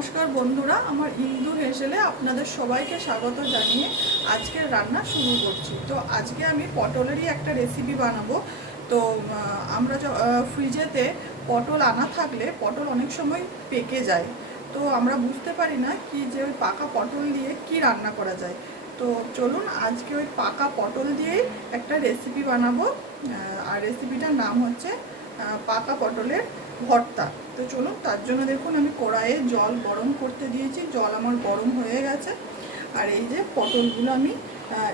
নমস্কার বন্ধুরা, আমার ইন্দু হেসেলে আপনাদের সবাইকে স্বাগত জানিয়ে আজকের রান্না শুরু করছি। তো আজকে আমি পটলেরই একটা রেসিপি বানাবো। তো আমরা ফ্রিজেতে পটল আনা থাকলে পটল অনেক সময় পেকে যায়, তো আমরা বুঝতে পারি না কি যে ওই পাকা পটল দিয়ে কি রান্না করা যায়। তো চলুন আজকে ওই পাকা পটল দিয়েই একটা রেসিপি বানাবো। আর রেসিপিটার নাম হচ্ছে পাকা পটলের ভর্তা। তো চলুন, তার জন্য দেখুন আমি কড়াইয়ে জল গরম করতে দিয়েছি, জল আমার গরম হয়ে গেছে। আর এই যে পটলগুলো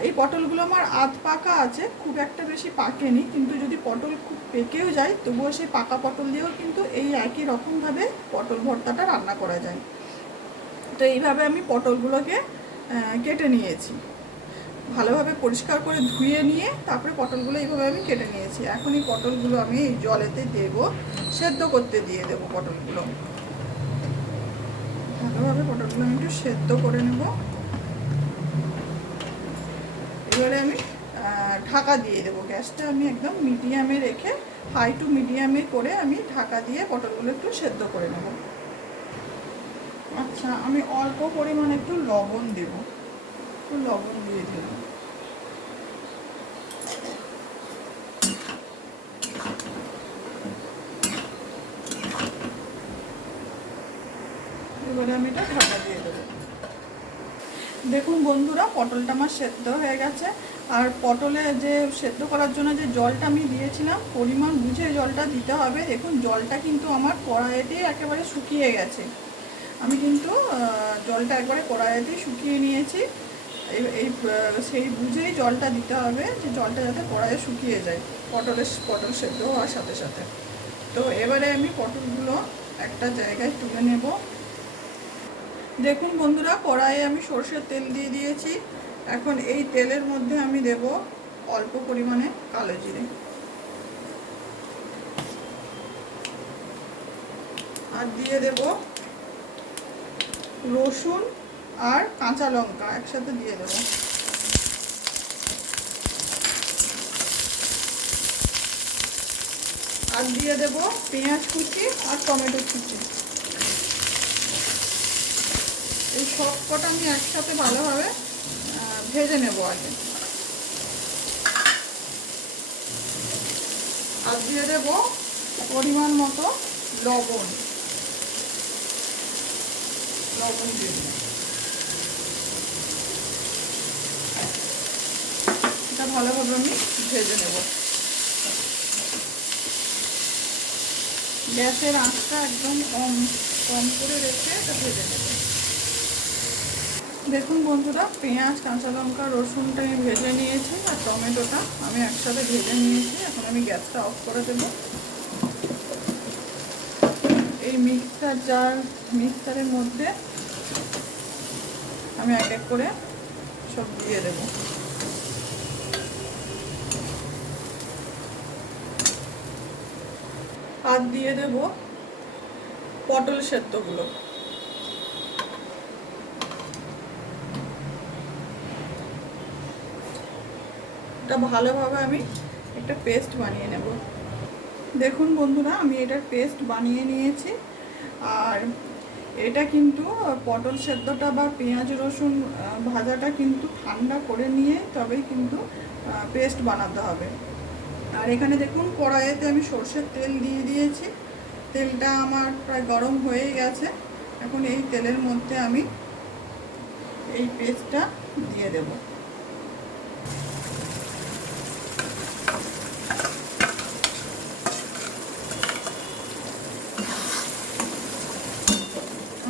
এই পটলগুলো আমার আধ পাকা আছে, খুব একটা বেশি পাকেনি, কিন্তু যদি পটল খুব পেকেও যায় তবুও সেই পাকা পটল দিয়েও কিন্তু এই একই রকমভাবে পটল ভর্তাটা রান্না করা যায়। তো এইভাবে আমি পটলগুলোকে কেটে নিয়েছি, ভালোভাবে পরিষ্কার করে ধুয়ে নিয়ে তারপরে পটলগুলো এইভাবে আমি কেটে নিয়েছি। এখন এই পটলগুলো আমি এই জলেতে দেবো, সেদ্ধ করতে দিয়ে দেবো পটলগুলো। ভালোভাবে পটলগুলো আমি একটু সেদ্ধ করে নেব। এবারে আমি ঢাকা দিয়ে দেবো। গ্যাসটা আমি একদম মিডিয়ামে রেখে, হাই টু মিডিয়ামে করে আমি ঢাকা দিয়ে পটলগুলো একটু সেদ্ধ করে নেব। আচ্ছা, আমি অল্প পরিমাণে একটু লবণ দেব, একটু লবণ দিয়ে দিলাম। এবারে আমি এটা ঢাকা দিয়ে দেবো। দেখুন বন্ধুরা, পটলটা আমার সেদ্ধ হয়ে গেছে। আর পটলে যে সেদ্ধ করার জন্য যে জলটা আমি দিয়েছিলাম, পরিমাণ বুঝে জলটা দিতে হবে। দেখুন জলটা কিন্তু আমার কড়াইতেই একেবারে শুকিয়ে গেছে। আমি কিন্তু জলটা একবারে কড়াইতেই শুকিয়ে নিয়েছি। এই সেই বুঝেই জলটা দিতে হবে, যে জলটা যাতে কড়াইয়ে শুকিয়ে যায় পটল সেদ্ধ হওয়ার সাথে সাথে। তো এবারে আমি পটলগুলো একটা জায়গায় তুলে নেব। দেখুন বন্ধুরা, কড়াইয়ে আমি সরষের তেল দিয়ে দিয়েছি। এখন এই তেলের মধ্যে আমি দেব অল্প পরিমাণে কালো জিরে, আর দিয়ে দেব রসুন আর কাঁচা লঙ্কা একসাথে দিয়ে দেব। আর দিয়ে দেব পেঁয়াজ কুচি আর টমেটো কুচি। এই সব কটা আমি একসাথে ভালোভাবে ভেজে নেব আগে। আর দিয়ে দেব পরিমাণ মতো লবণ, দিয়ে দেব। এটা ভালোভাবে আমি ভেজে নেব। গ্যাসের আঁচটা একদম কম করে রেখে এটা ভেজে নেব। দেখুন বন্ধুরা, পেঁয়াজ, কাঁচা লঙ্কা, রসুনটা আমি ভেজে নিয়েছি, আর টমেটোটা আমি একসাথে ভেজে নিয়েছি। এখন আমি গ্যাসটা অফ করে দেব। এই মিক্সচারের মধ্যে আমি এক এক করে সব দিয়ে দেব। আর দিয়ে দেব পটল সেদ্ধগুলো। এটা ভালোভাবে আমি একটা পেস্ট বানিয়ে নেব। দেখুন বন্ধুরা, আমি এটার পেস্ট বানিয়ে নিয়েছি। আর এটা কিন্তু পটল সেদ্ধটা বা পেঁয়াজ রসুন ভাজাটা কিন্তু ঠান্ডা করে নিয়ে তবেই কিন্তু পেস্ট বানাতে হবে। আর এখানে দেখুন কড়াইতে আমি সরষের তেল দিয়ে দিয়েছি। তেলটা আমার প্রায় গরম হয়ে গেছে। এখন এই তেলের মধ্যে আমি এই পেস্টটা দিয়ে দেব।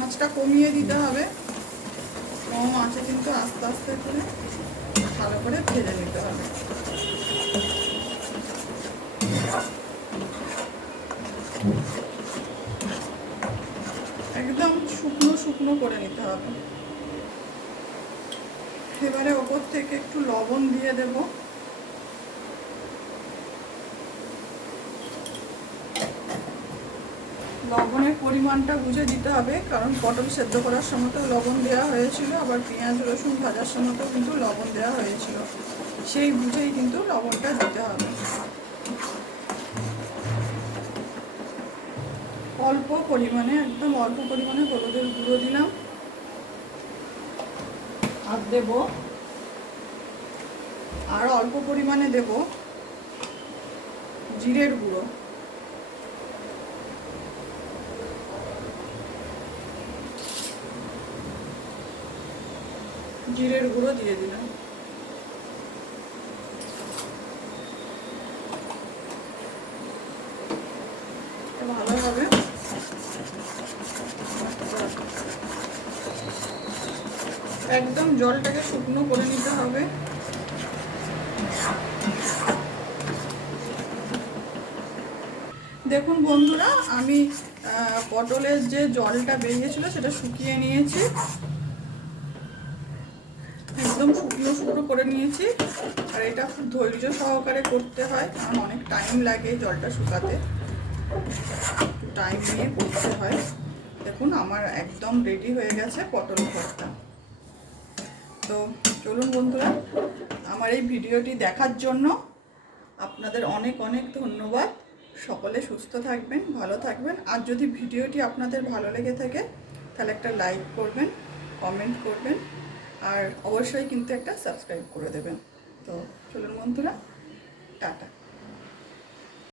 আঁচটা কমিয়ে দিতে হবে, কম আঁচে কিন্তু আস্তে আস্তে করে ভালো করে ভেজে নিতে হবে। একদম শুকনো শুকনো করে নিতে হবে। এবারে ওপর থেকে একটু লবণ দিয়ে দেব। লবণের পরিমাণটা বুঝে দিতে হবে, কারণ পটল সেদ্ধ করার সময়তেও লবণ দেওয়া হয়েছিল, আবার পেঁয়াজ রসুন ভাজার সময়তেও কিন্তু লবণ দেওয়া হয়েছিল। সেই বুঝেই কিন্তু লবণটা দিতে হবে। অল্প পরিমাণে, একদম অল্প পরিমাণে হলুদের গুঁড়ো দিলাম। আর দেব, আর অল্প পরিমাণে দেব জিরের গুঁড়ো। জিরের গুঁড়ো দিয়ে দিলাম। ভালোভাবে একদম জলটাকে শুকনো করে নিতে হবে। দেখুন বন্ধুরা, আমি পটলের যে জলটা বেরিয়েছিল সেটা শুকিয়ে নিয়েছি, একদম শুকনো শুকনো করে নিয়েছি। আর এটা খুব ধৈর্য সহকারে করতে হয়, কারণ অনেক টাইম লাগে জলটা শুকাতে, একটু টাইম নিয়ে করতে হয়। দেখুন আমার একদম রেডি হয়ে গেছে পটল ভর্তা। তো চলুন বন্ধুরা, আমার এই ভিডিওটি দেখার জন্য আপনাদের অনেক অনেক ধন্যবাদ। সকলে সুস্থ থাকবেন, ভালো থাকবেন। আর যদি ভিডিওটি আপনাদের ভালো লেগে থাকে তাহলে একটা লাইক করবেন, কমেন্ট করবেন, আর অবশ্যই কিন্তু একটা সাবস্ক্রাইব করে দেবেন। তো চলুন বন্ধুরা, টাটা।